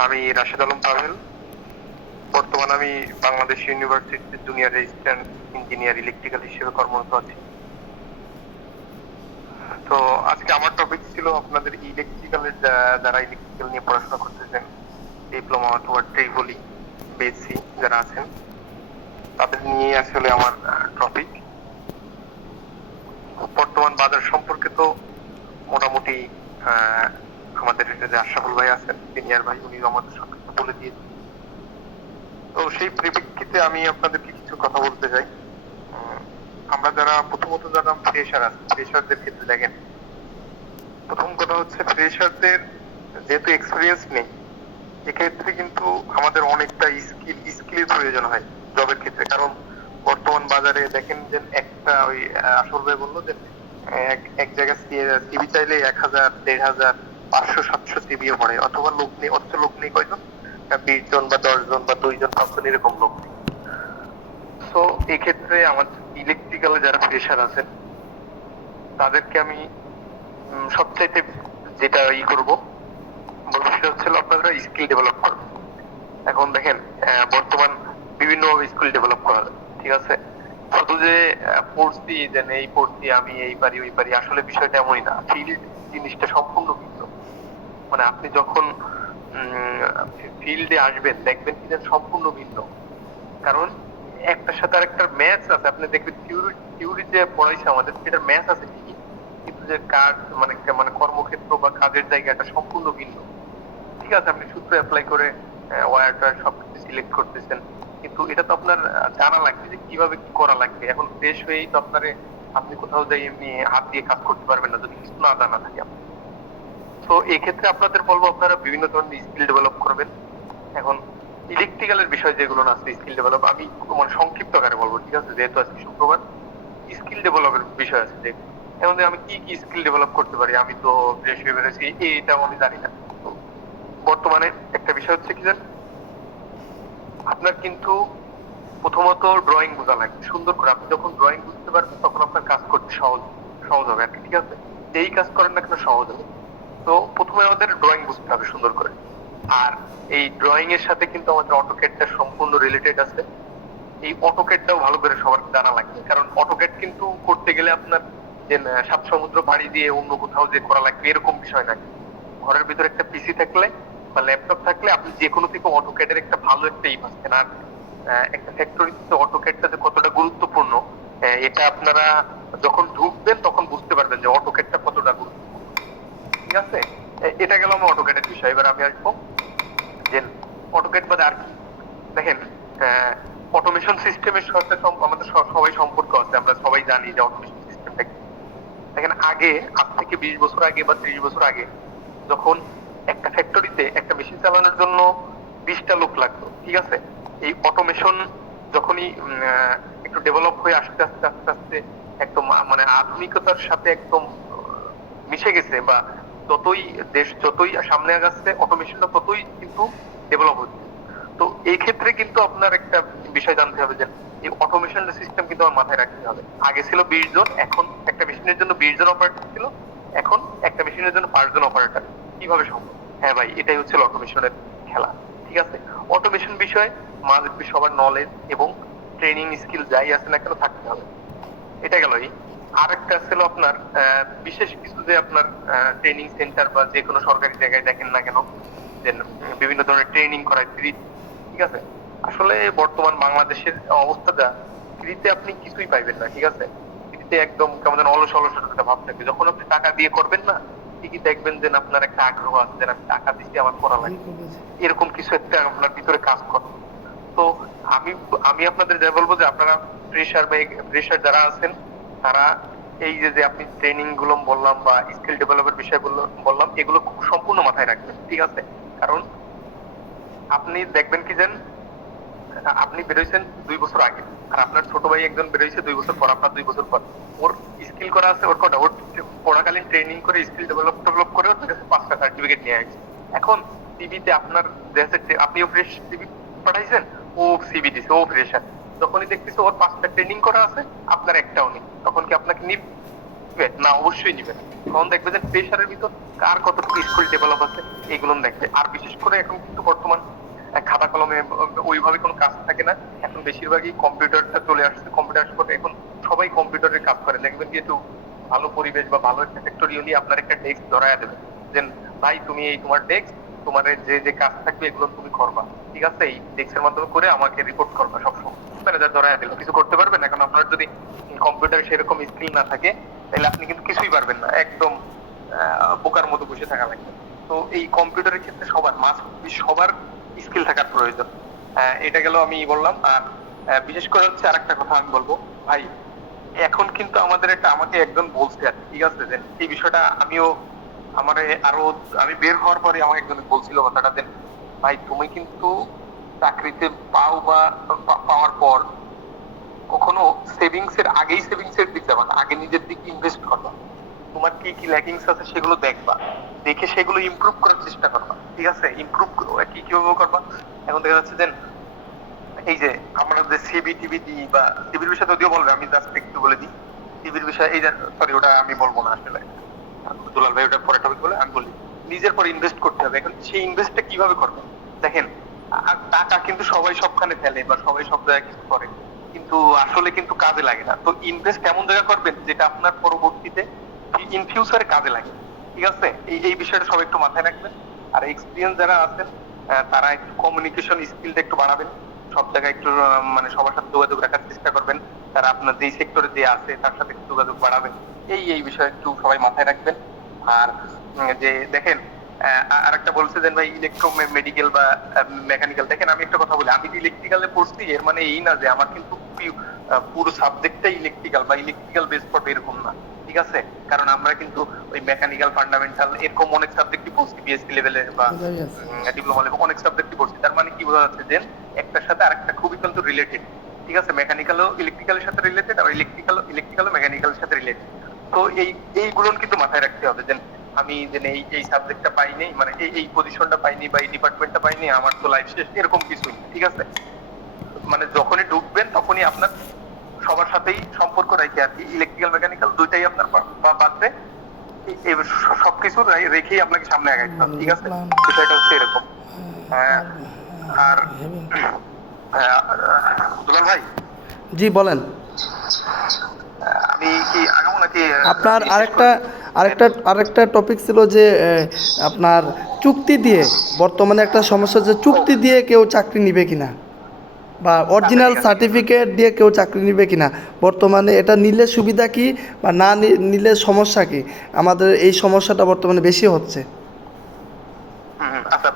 আমি রাশেদ আলম পাভেল। বর্তমান আমি বাংলাদেশ ইউনিভার্সিটিতে জুনিয়র রেজিস্ট্যান্ট ইঞ্জিনিয়ার ইলেকট্রিক্যাল হিসেবে কর্মরত আছি। তো আজকে আমার টপিক ছিল আপনাদের ইলেকট্রিক্যালের যারা ইলেকট্রিক্যাল নিয়ে পড়াশোনা করতেছেন ডিপ্লোমা অথবা ট্রিপলি বিএসসি যারা আছেন, তাদের নিয়ে আসলে আমার টপিক বর্তমান বাজার সম্পর্কে তো মোটামুটি আমাদের যে আশরাফুল ভাই আছেন, সিনিয়র ভাই, উনি আমাদের সব কিছু বলে দিয়েছেন। তো সেই পরিপ্রেক্ষিতে আমি আপনাদেরকে কিছু কথা বলতে চাই। আমরা যারা প্রথমত যারা ফ্রেশার আছে ফ্রেশারদের ক্ষেত্রে দেখেন, প্রথম কথা হচ্ছে ফ্রেশারদের যেহেতু এক্সপিরিয়েন্স নেই, এক্ষেত্রে কিন্তু আমাদের অনেকটা স্কিল স্কিলের প্রয়োজন হয় জবের ক্ষেত্রে। কারণ বর্তমান বাজারে দেখেন যে একটা ওই আসর ভাই বলল যে, এক এক জায়গায় সিবি চাইলে এক হাজার, দেড় হাজার পাঁচশো সাতশো সিবিও পড়ে অথবা লোক নেই অথচ লোক নেই কয়জন? বিশ জন বা দশ জন বা দুইজন, পাঁচজন, এরকম লোক নেই। তো এক্ষেত্রে আমাদের ইলেকট্রিক্যালে যারা ফ্রেশার আছেন, তাদেরকে আমি সবচাইতে যেটা ই করব, বলব সেটা হচ্ছে আপনারা স্কিল ডেভেলপ করবেন এখন দেখেন বর্তমান বিভিন্ন স্কিল ডেভেলপ করা ঠিক আছে? শুধু যে পড়ছি যে, এই পড়ছি আমি এই পারি, ওই পারি, আসলে বিষয়টা এমনই না। ফিল্ড জিনিসটা সম্পূর্ণ মানে আপনি যখন ফিল্ডে আসবেন, দেখবেন কি সম্পূর্ণ ভিন্ন। কারণ একটার সাথে আরেকটার ম্যাচ আছে। আপনি দেখবেন থিওরি যে পড়াইছে আমাদের সেটার ম্যাচ আছে ঠিকই। কিন্তু যে কাজ মানে মানে কর্মক্ষেত্র বা কাজের জায়গাটা সম্পূর্ণ ভিন্ন। ঠিক আছে, আপনি সূত্র অ্যাপ্লাই করে ওয়ার টয়ার সবকিছু সিলেক্ট করতেছেন। কিন্তু এটা তো আপনার জানা লাগবে যে কীভাবে কি করা লাগবে। এখন ফ্রেশ হয়েই তো আপনারে, আপনি কোথাও যাই এমনি হাত দিয়ে কাজ করতে পারবেন না। যদি কিছু না জানা থাকে আপনার। তো এক্ষেত্রে আপনাদের বলব, আপনারা বিভিন্ন ধরনের স্কিল ডেভেলপ করবেন। এখন ইলেকট্রিক্যালের বিষয় যেগুলো আছে স্কিল ডেভেলপ আমি মানে সংক্ষিপ্ত আকারে বলব, ঠিক আছে? যেহেতু আজকে শুক্রবার স্কিল ডেভেলপের বিষয় আছে। যে এখন আমি কি কি স্কিল ডেভেলপ করতে পারি, আমি তো ফ্রেশ হয়ে বেরোছি এইটাও আমি জানি না। বর্তমানে একটা বিষয় হচ্ছে কি জানেন আপনার কিন্তু প্রথমত ড্রয়িং বোঝা লাগবে। সুন্দর করে, আপনি যখন ড্রয়িং বুঝতে পারবেন, তখন আপনার কাজ করতে সহজ সহজ হবে আর ঠিক আছে? যেই কাজ করেন না কেন সহজ হবে। তো প্রথমে আমাদের ড্রয়িং বুঝতে হবে সুন্দর করে। আর এই ড্রয়িং এর সাথে কিন্তু আমাদের অটোকেটটা সম্পূর্ণ রিলেটেড আছে। এই অটোকেটটাও ভালো করে সবার জানা লাগবে। কারণ অটোকেট কিন্তু করতে গেলে আপনার যে সাত সমুদ্র পাড়ি দিয়ে অন্য কোথাও যে করা লাগবে, এরকম বিষয় না। ঘরের ভিতরে একটা পিসি থাকলে বা ল্যাপটপ থাকলে আপনি যে কোনো থেকে অটোকেটের একটা ভালো একটা ই পাচ্ছেন। আর একটা ফ্যাক্টরিতে অটোকেটটা যে কতটা গুরুত্বপূর্ণ এটা আপনারা যখন ঢুকবেন তখন বুঝতে পারবেন যে অটোকেটটা কতটা গুরুত্বপূর্ণ। ঠিক আছে? এটা গেল আমার অটোকেটের বিষয়। এবার আমি আসব। যে অটোকেট বাদে আর কি? দেখেন অটোমেশন সিস্টেমের সাথে আমাদের সবাই সম্পর্ক আছে, আমরা সবাই জানি যে অটোমেশন সিস্টেমটা দেখেন, আগে, আজ থেকে বিশ বছর আগে বা ত্রিশ বছর আগে, যখন একটা ফ্যাক্টরিতে একটা মেশিন চালানোর জন্য বিশটা লোক লাগতো, ঠিক আছে? এই অটোমেশন যখনই একটু ডেভেলপ হয়ে আস্তে আস্তে আস্তে আস্তে, একদম মানে আধুনিকতার সাথে একদম, মিশে গেছে বা যতই দেশ যতই সামনে আগাচ্ছে অটোমেশনটা ততই কিন্তু ডেভেলপ হচ্ছে। তো এই ক্ষেত্রে কিন্তু আপনার একটা বিষয় জানতে হবে যে, এই অটোমেশন সিস্টেম কিন্তু আমার মাথায় রাখতে হবে। আগে ছিল বিশ জন, এখন একটা মেশিনের জন্য বিশ জন অপারেটর ছিল, এখন একটা মেশিনের জন্য পাঁচ জন অপারেটর কীভাবে সম্ভব? হ্যাঁ ভাই, এটাই হচ্ছে অটোমেশনের খেলা, ঠিক আছে? অটোমেশন বিষয়ে, মাঝে সবার নলেজ এবং ট্রেনিং স্কিল যাই আছে না কেন থাকতে হবে। এটা গেলই আর একটা ছিল আপনার বিশেষ কিছু যে আপনার ট্রেনিং সেন্টার বা যে কোনো সরকারি জায়গায় দেখেন না কেন যে বিভিন্ন ধরনের ট্রেনিং করায় ফ্রি ঠিক আছে? আসলে বর্তমান বাংলাদেশের অবস্থা যা ফ্রিতে আপনি কিছুই পাইবেন না ঠিক আছে? ফ্রিতে একদম কেমন যেন অলস অলস একটা ভাব থাকে। যখন আপনি টাকা দিয়ে করবেন না ঠিকই দেখবেন যে আপনার একটা আগ্রহ আছে যে আমি টাকা দিচ্ছি আমার করা লাগে এরকম কিছু একটা আপনার ভিতরে কাজ করে। তো আমি আমি আপনাদের যা বলব যে আপনারা প্রেশার বা প্রেশার যারা আছেন তারা এই যে যে আপনি ট্রেনিংগুলো বললাম বা স্কিল ডেভেলপের বিষয় বললাম, এগুলো খুব সম্পূর্ণ মাথায় রাখবেন, ঠিক আছে? কারণ আপনি দেখবেন কি যেন, আপনি বেরোইছেন দুই বছর আগে, আর আপনার ছোট ভাই একজন বেরোইছে দুই বছর পর, আপনার দুই বছর পর। ওর স্কিল করা আছে, ওর কটা? ওর পড়াকালীন ট্রেনিং করে, স্কিল ডেভেলপ ডেভেলপ করে ওর কাছে পাঁচটা সার্টিফিকেট নিয়ে আসছে। এখন সিবিতে আপনার দেশে আপনিও ফ্রেশ সিবি পাঠাইছেন, ও সিবি দিছে, ও ফ্রেশার যখনই দেখতেছে ওর পাঁচটা ট্রেনিং করা আছে, আপনার একটাও নেই। তখন কি আপনাকে নিবে? না, অবশ্যই নিবে। তখন দেখবে যে প্রেশারের ভিতর কার কতটুকু স্কিল ডেভেলপ আছে, এগুলো দেখবে। আর বিশেষ করে এখন কিন্তু বর্তমান খাতা কলমে ওইভাবে কোনো কাজ থাকে না। এখন বেশিরভাগই কম্পিউটারটা চলে আসছে। কম্পিউটার করে এখন সবাই কম্পিউটারে কাজ করে। দেখবেন যে একটু ভালো পরিবেশ বা ভালো একটা ফ্যাক্টরিয়ালি আপনার একটা ডেস্ক ধরায় দেবে। যে ভাই, তুমি এই তোমার ডেস্ক তোমার যে যে কাজ থাকবে, এগুলো তুমি করবা। ঠিক আছে? এই ডেস্কের মাধ্যমে করে আমাকে রিপোর্ট করবা সবসময়। ম্যানেজার ধরায় দিল কিছু করতে পারবেন এখন আপনার যদি কম্পিউটারে সেরকম স্কিল না থাকে, তাহলে আপনি কিন্তু কিছুই পারবেন না। একদম বোকার মতো বসে থাকা লাগবে। তো এই কম্পিউটারের ক্ষেত্রে সবার মাস সবার স্কিল থাকার প্রয়োজন। এটা গেল আমি বললাম। আর বিশেষ করে হচ্ছে আরেকটা কথা আমি বলব। ভাই, এখন কিন্তু আমাদের একটা আমাকে একজন বলছে আর ঠিক আছে, যে এই বিষয়টা আমিও আমার আরও, আমি বের হওয়ার পরে আমাকে একজন বলছিল কথাটা দেন ভাই, তুমি কিন্তু চাকরিতে পাও বা পাওয়ার পর কখনো সেভিংস এর আগেই সেভিংস এর দিক যাবা আগে নিজের দিকে ইনভেস্ট করবা তোমার কি কি ল্যাকিংস আছে সেগুলো দেখবা, দেখে সেগুলো ইমপ্রুভ করার চেষ্টা করবা, ঠিক আছে? ইমপ্রুভ কি, কীভাবে করবা? এখন দেখা যাচ্ছে যে এই যে আমরা যে সিবি টিভি দিই বা সিবির বিষয়ে যদিও বলবে, আমি জাস্ট একটু বলে দিই। সিবির বিষয়ে এই যে সরি ওটা আমি বলব না আসলে। দুলাল ভাই, ওটা পরে টপিক বলে আমি বলি। নিজের পর ইনভেস্ট করতে হবে। এখন সেই ইনভেস্টটা কীভাবে করবে? দেখেন টাকা কিন্তু সবাই সবখানে ফেলে বা সবাই সব জায়গায় কিছু করে। কিন্তু আসলে কিন্তু কাজে লাগে না। তো ইনভেস্ট এমন জায়গা করবেন যেটা আপনার পরবর্তীতে ইন ফিউচারে কাজে লাগে। ঠিক আছে? এই এই বিষয়টা সবাই একটু মাথায় রাখবেন। আর এক্সপিরিয়েন্স যারা আছেন তারা একটু কমিউনিকেশন স্কিলটা একটু বাড়াবেন। সব জায়গায় একটু মানে সবার সাথে যোগাযোগ রাখার চেষ্টা করবেন। তারা আপনার যেই সেক্টরে যে আছে, তার সাথে একটু যোগাযোগ বাড়াবেন। এই এই বিষয়ে একটু সবাই মাথায় রাখবেন। আর যে দেখেন আর একটা বলছে যে ভাই ইলেকট্রো মেডিকেল বা মেকানিক্যাল দেখেন আমি একটা কথা বলি আমি ইলেকট্রিক্যালে পড়ছি এর মানে এই না যে আমার কিন্তু পুরো সাবজেক্টটাই ইলেকট্রিক্যাল বা ইলেকট্রিক্যাল বেস পড়বে এরকম না ঠিক আছে? কারণ আমরা কিন্তু ওই মেকানিক্যাল ফান্ডামেন্টাল এরকম অনেক সাবজেক্টই পড়ছি বিএসসি লেভেলে বা ডিপ্লোমা লেভেল অনেক সাবজেক্টই পড়ছি তার মানে কি বোঝা যাচ্ছে যে একটার সাথে আরেকটা খুবই কিন্তু রিলেটেড ঠিক আছে? মেকানিক্যালও ইলেকট্রিক্যালের সাথে রিলেটেড আর ইলেকট্রিক্যাল ইলেকট্রিক্যালও মেকানিক্যালের সাথে রিলেটেড তো এই এইগুলো কিন্তু মাথায় রাখতে হবে যে আমি যে এই এই সাবজেক্টটা পাইনি মানে এই এই পজিশনটা পাইনি বা এই ডিপার্টমেন্টটা পাইনি আমার তো লাইফ শেষ এরকম কিছুই না, ঠিক আছে? মানে যখনই ঢুকবেন তখনই আপনার সবার সাথেই সম্পর্ক রেখে আর কি ইলেকট্রিক্যাল মেকানিক্যাল দুইটাই আপনার বা- বা- বাদবে এই- এই স- সবকিছু রেখেই আপনাকে সামনে আগাইতে হবে ঠিক আছে? বিষয়টা হচ্ছে এরকম। হ্যাঁ, আর হ্যাঁ, দুলাল ভাই? জি বলেন। আমি কি আগাবো নাকি আপনার আরেকটা আরেকটা আরেকটা টপিক ছিল যে আপনার চুক্তি দিয়ে বর্তমানে একটা সমস্যা যে চুক্তি দিয়ে কেউ চাকরি নিবে কিনা? বা অরিজিনাল সার্টিফিকেট দিয়ে কেউ চাকরি নিবে কিনা? বর্তমানে এটা নিলে সুবিধা কি বা না নিলে সমস্যা কি? আমাদের এই সমস্যাটা বর্তমানে বেশি হচ্ছে। হুম, আচ্ছা